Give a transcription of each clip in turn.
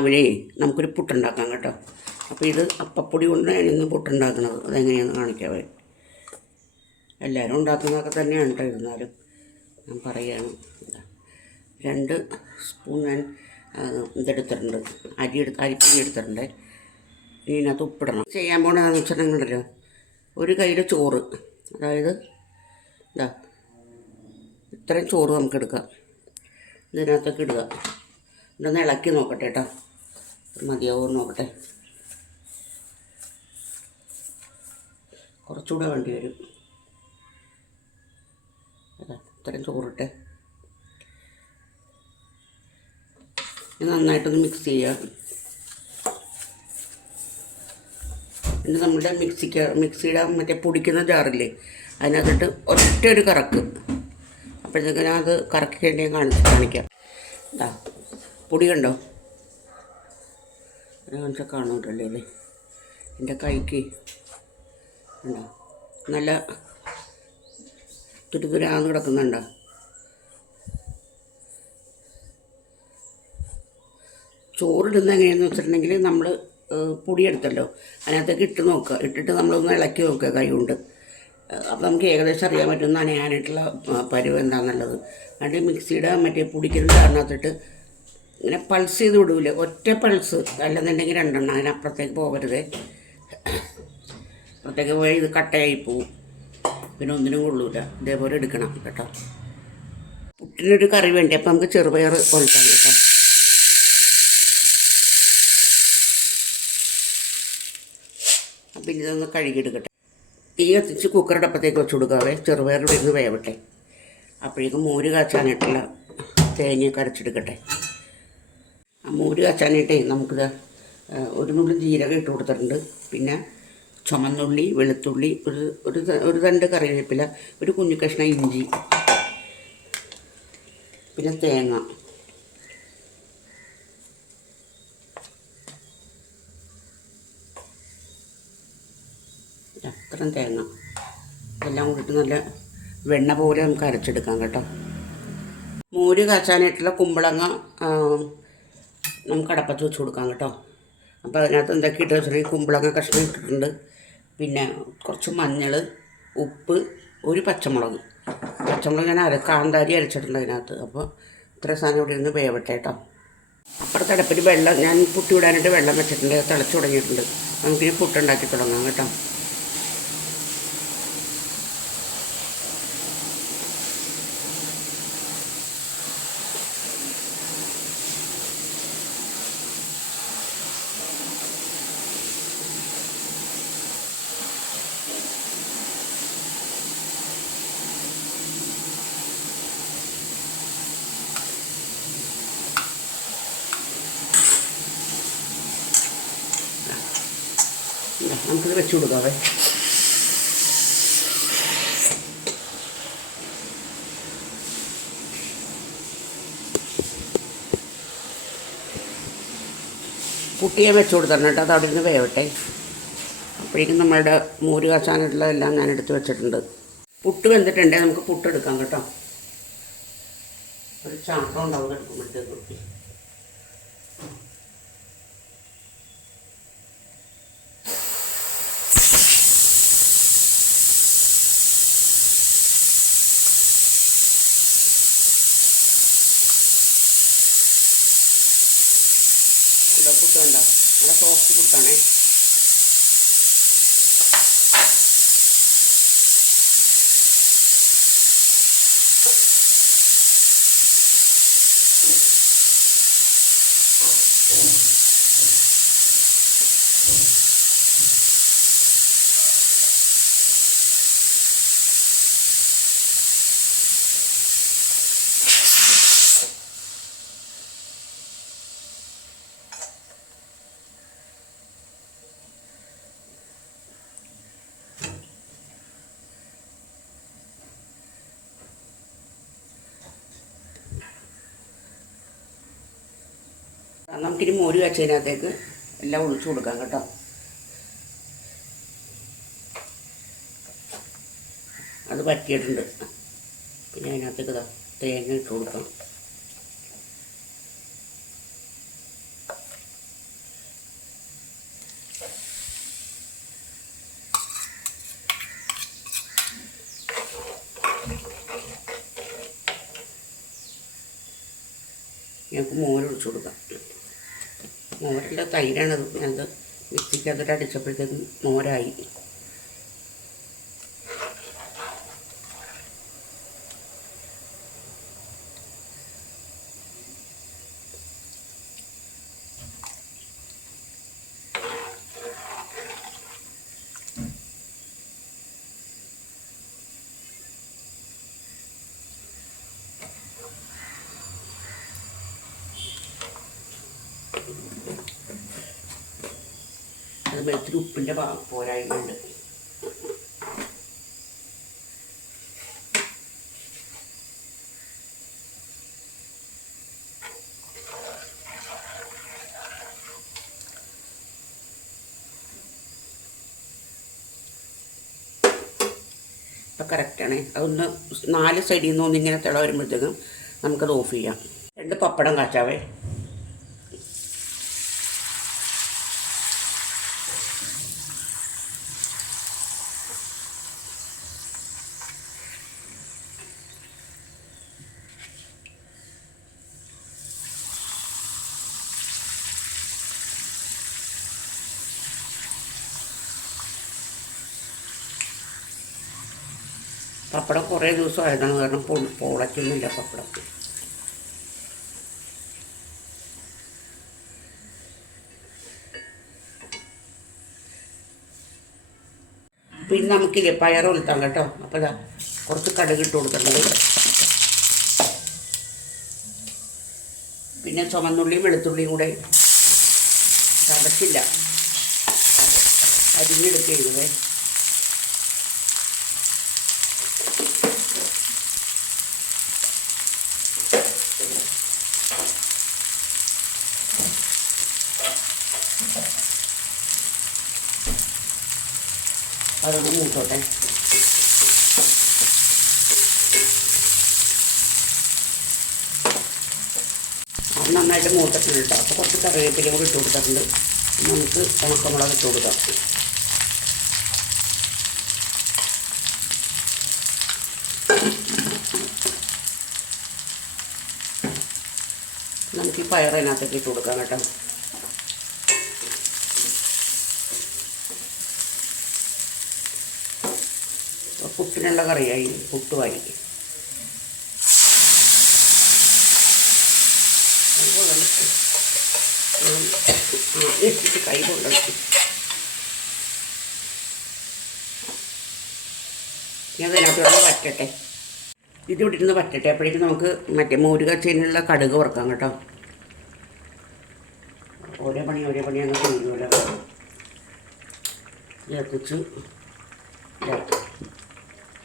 രാവിലെ നമുക്കൊരു പുട്ടുണ്ടാക്കാം കേട്ടോ. അപ്പോൾ ഇത് അപ്പപ്പൊടി കൊണ്ടാണ് ഇന്ന് പുട്ടുണ്ടാക്കുന്നത്. അതെങ്ങനെയാണെന്ന് കാണിക്കാവേ. എല്ലാവരും ഉണ്ടാക്കുന്നതൊക്കെ തന്നെയാണ് കേട്ടോ. ഇരുന്നാലും ഞാൻ പറയുകയാണ്. 2 സ്പൂൺ ഞാൻ ഇതെടുത്തിട്ടുണ്ട്, അരിപ്പൊടി എടുത്തിട്ടുണ്ട്. ഇതിനകത്ത് ഉപ്പിടണം. ചെയ്യാൻ പോകണമെന്ന് വെച്ചിട്ടുണ്ടെങ്കിലോ, ഒരു കയ്യിൽ ചോറ്, അതായത് ഇതാ ഇത്രയും ചോറ് നമുക്ക് എടുക്കാം. ഇതിനകത്തൊക്കെ ഇടുക. ഇതൊന്ന് ഇളക്കി നോക്കട്ടെ കേട്ടോ, മതിയാവും നോക്കട്ടെ. കുറച്ചുകൂടെ വേണ്ടി വരും. അതാ ഇത്രയും ചോറിട്ടെ. ഇത് നന്നായിട്ടൊന്ന് മിക്സ് ചെയ്യുക. പിന്നെ നമ്മുടെ മിക്സിയുടെ മറ്റേ പൊടിക്കുന്ന ജാറില്ലേ, അതിനകത്തിട്ട് ഒറ്റ ഒരു കറക്ക്. അപ്പോഴത്തേക്കും ഞാൻ അത് കറക്കി കഴിഞ്ഞ് കാണിക്കാം. ഇതാ പൊടി കണ്ടോ, കാണിച്ചാൽ കാണൂട്ടല്ലേ അല്ലേ. എൻ്റെ കൈക്ക് ഉണ്ടോ നല്ല തുരുതുരാന്ന് കിടക്കുന്നുണ്ടോ. ചോറിടുന്ന എങ്ങനെയാണെന്ന് വെച്ചിട്ടുണ്ടെങ്കിൽ, നമ്മൾ പൊടിയെടുത്തല്ലോ അതിനകത്തേക്ക് ഇട്ട് നോക്കുക. ഇട്ടിട്ട് നമ്മളൊന്ന് ഇളക്കി നോക്കുക കൈ കൊണ്ട്. അപ്പോൾ നമുക്ക് ഏകദേശം അറിയാൻ പറ്റും നനയാനായിട്ടുള്ള പരുവ് എന്താണെന്നുള്ളത്. അതിൻ്റെ മിക്സിയുടെ മറ്റേ പൊടിക്കുന്ന അതിനകത്തിട്ട് ഇങ്ങനെ പൾസ് ചെയ്ത് വിടൂലേ, ഒറ്റ പൾസ്, അല്ലെന്നുണ്ടെങ്കിൽ 2 എണ്ണം. അതിനപ്പുറത്തേക്ക് പോകരുതേ. അപ്പുറത്തേക്ക് പോയി ഇത് കട്ടയായി പോവും, പിന്നെ ഒന്നിനും കൊള്ളൂല. ഇതേപോലെ എടുക്കണം കേട്ടോ. പുട്ടിനൊരു കറി വേണ്ടി, അപ്പോൾ നമുക്ക് ചെറുപയർ കൊളുത്താം കേട്ടോ. അപ്പം ഇതൊന്ന് കഴുകിയെടുക്കട്ടെ. തീ കത്തിച്ച് കുക്കറുടെ അപ്പത്തേക്ക് വെച്ച് കൊടുക്കാവേ. ചെറുപയറുടെ ഇരുന്ന് വേവട്ടെ. അപ്പോഴേക്കും മോര് കാച്ചാനായിട്ടുള്ള തേങ്ങയൊക്കെ അരച്ചെടുക്കട്ടെ. ആ മോര് കാച്ചാനായിട്ടേ നമുക്കിത് ഒരു നുള്ളി ജീരകം ഇട്ട് കൊടുത്തിട്ടുണ്ട്. പിന്നെ ചുമന്നുള്ളി, വെളുത്തുള്ളി, ഒരു തണ്ട് കറിവേപ്പില, ഒരു കുഞ്ഞു കഷ്ണം ഇഞ്ചി, പിന്നെ തേങ്ങ. അത്രയും തേങ്ങ എല്ലാം കൂടിയിട്ട് നല്ല വെണ്ണ പോലെ നമുക്ക് അരച്ചെടുക്കാം കേട്ടോ. മോര് കാച്ചാനായിട്ടുള്ള കുമ്പളങ്ങ നമുക്ക് അടപ്പത്ത് വെച്ച് കൊടുക്കാം കേട്ടോ. അപ്പോൾ അതിനകത്ത് എന്തൊക്കെ ഇട്ട് വെച്ചിട്ടുണ്ടെങ്കിൽ കുമ്പളങ്ങ കഷ്ണം ഇട്ടിട്ടുണ്ട്. പിന്നെ കുറച്ച് മഞ്ഞൾ, ഉപ്പ്, ഒരു പച്ചമുളക് ഞാൻ കാന്താരി അരച്ചിട്ടുണ്ട് അതിനകത്ത്. അപ്പോൾ ഇത്ര സാധനം ഇവിടെ ഇരുന്ന് വേവട്ടെ കേട്ടോ. അപ്പുറത്തെ അടുപ്പിൽ വെള്ളം, ഞാൻ പുട്ടി വിടാനായിട്ട് വെള്ളം വെച്ചിട്ടുണ്ട്. തിളച്ച് തുടങ്ങിയിട്ടുണ്ട്. നമുക്കിനി പുട്ടുണ്ടാക്കി തുടങ്ങാം കേട്ടോ. നമുക്കിത് വെച്ച് കൊടുക്കാവേ. പുട്ടിയെ വെച്ച് കൊടുത്തരണം കേട്ടോ. അത് അവിടെ നിന്ന് വേവട്ടെ. അപ്പോഴേക്കും നമ്മളുടെ മോര് കാച്ചാനായിട്ടുള്ളതെല്ലാം ഞാൻ എടുത്ത് വെച്ചിട്ടുണ്ട്. പുട്ട് വെന്തിട്ടുണ്ടേ നമുക്ക് പുട്ടെടുക്കാം കേട്ടോ. ഒരു ചാട്ടം ഉണ്ടാവും എടുക്കുമ്പോഴത്തേക്ക്. പുട്ട് കണ്ടോ, നല്ല സോഫ്റ്റ് പുട്ടാണേ. നമുക്കിനി മോര് കാച്ചതിനകത്തേക്ക് എല്ലാം ഒഴിച്ചു കൊടുക്കാം കേട്ടോ. അത് പറ്റിയിട്ടുണ്ട്. പിന്നെ അതിനകത്തേക്ക് തേങ്ങ ഇട്ട് കൊടുക്കാം. ഞങ്ങൾക്ക് മോരൊഴിച്ച് കൊടുക്കാം. മോരല്ല തൈരാണത്. ഞാനത് മിക്സിക്കകത്തിട്ട് അടിച്ചപ്പോഴത്തേക്കും മോരായി. അത് വെച്ചിട്ട് ഉപ്പിൻ്റെ പോരായ്മയുണ്ട്. ഇപ്പം കറക്റ്റാണ്. അതൊന്ന് 4 സൈഡിൽ നിന്ന് ഒന്നിങ്ങനെ തിള വരുമ്പോഴത്തേക്കും നമുക്കത് ഓഫ് ചെയ്യാം. 2 പപ്പടം കാച്ചാവേ. പപ്പടം കുറേ ദിവസം ആയതാണ്, കാരണം പൊളയ്ക്കുന്നില്ല പപ്പടം. പിന്നെ നമുക്കില്ലേ പയർ ഉലത്താം കേട്ടോ. അപ്പോൾ ഇതാ കുറച്ച് കടുക് ഇട്ട് കൊടുക്കേണ്ടത്. പിന്നെ ചുമന്നുള്ളിയും വെളുത്തുള്ളിയും കൂടെ ചതച്ചില്ല, അരിഞ്ഞെടുക്കരുതേ. അതൊന്ന് മൂത്തോട്ടെ. അത് നന്നായിട്ട് മൂത്തിട്ടുണ്ട് കേട്ടോ. അപ്പോൾ കുറച്ച് കറിവേപ്പിലയും കൂടി ഇട്ട് കൊടുത്തിട്ടുണ്ട്. നമുക്ക് ഉണക്കമുളക് ഇട്ട് കൊടുക്കാം. നമുക്ക് ഈ പയറിനകത്തേക്ക് ഇട്ട് കൊടുക്കാം കേട്ടോ. പുട്ടിനുള്ള കറിയായി, പുട്ടുമായി. കൈ കൊണ്ടുവച്ചു. ഇനി അതിനകത്തോടെ വറ്റട്ടെ. ഇത് ഇട്ടിരുന്ന് വറ്റട്ടെ. അപ്പോഴേക്കും നമുക്ക് മറ്റേ മോര് കാച്ചിനുള്ള കടുക് വറുക്കാം കേട്ടോ. ഓരോ പണി അങ്ങ് ചെയ്യുമല്ലോ. ഇറക്കിച്ച്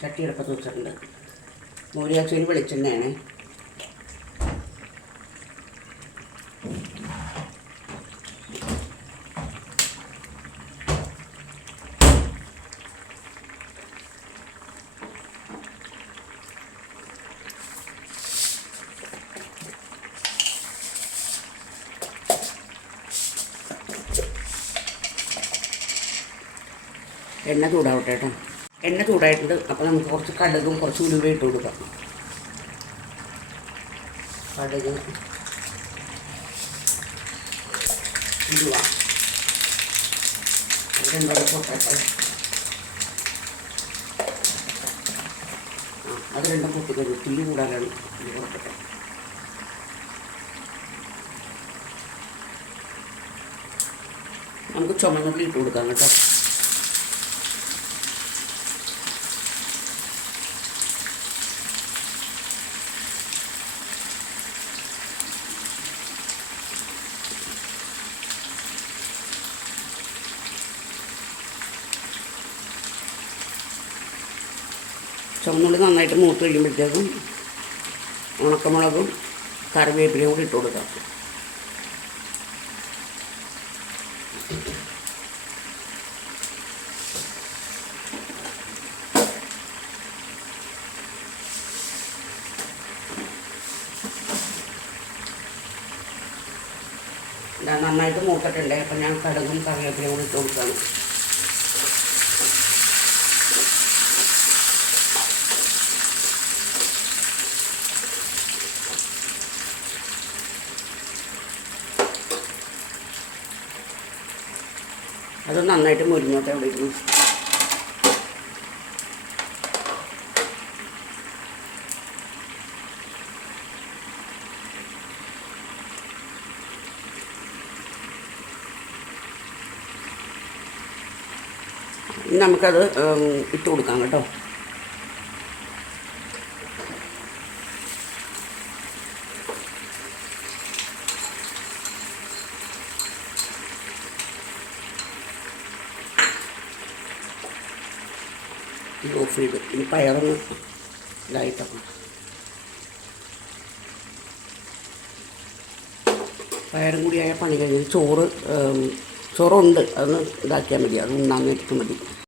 ചട്ടി ഇറക്കത്ത് വെച്ചിട്ടുണ്ട്. മോര് കാച്ചിന് വെളിച്ചെണ്ണയാണ്. എണ്ണ ചൂടാവട്ടെ കേട്ടോ. എണ്ണ ചൂടായിട്ടുണ്ട്. അപ്പോൾ നമുക്ക് കുറച്ച് കടുകും കുറച്ച് ഉലുവ ഇട്ട് കൊടുക്കാം. കടുക്, ഉലുവ രണ്ടോടെ പൊട്ടട്ടെ. അത് രണ്ടും പൊട്ടിക്കരുത്, തീ കൂടാനാണ്. ഇത് പൊട്ടട്ടെ. നമുക്ക് ചുമന്നുള്ളി ഇട്ട് കൊടുക്കാം കേട്ടോ. ചുവന്നുള്ളി നന്നായിട്ട് മൂത്ത് കഴിയുമ്പോഴത്തേക്കും ഉണക്കമുളകും കറിവേപ്പിലയും കൂടി ഇട്ട് കൊടുക്കാം. നന്നായിട്ട് മൂത്തിട്ടുണ്ട്. അപ്പം ഞാൻ കടുകും കറിവേപ്പിലയും കൂടി ഇട്ട് കൊടുക്കുകയാണ്. അത് നന്നായിട്ട് മുരിഞ്ഞോട്ടെ അവിടെ ഇരുന്നു. നമുക്കത് ഇട്ട് കൊടുക്കാം കേട്ടോ. ഓഫ് ചെയ്ത് ഇനി പയറൊന്ന് ഇതായിട്ടൊക്കെ പയറും കൂടിയായ പണി കഴിഞ്ഞ് ചോറുണ്ട് അതൊന്ന് ഇതാക്കിയാൽ മതി, അത് ഉണ്ണാൻ നേരത്ത് മതി.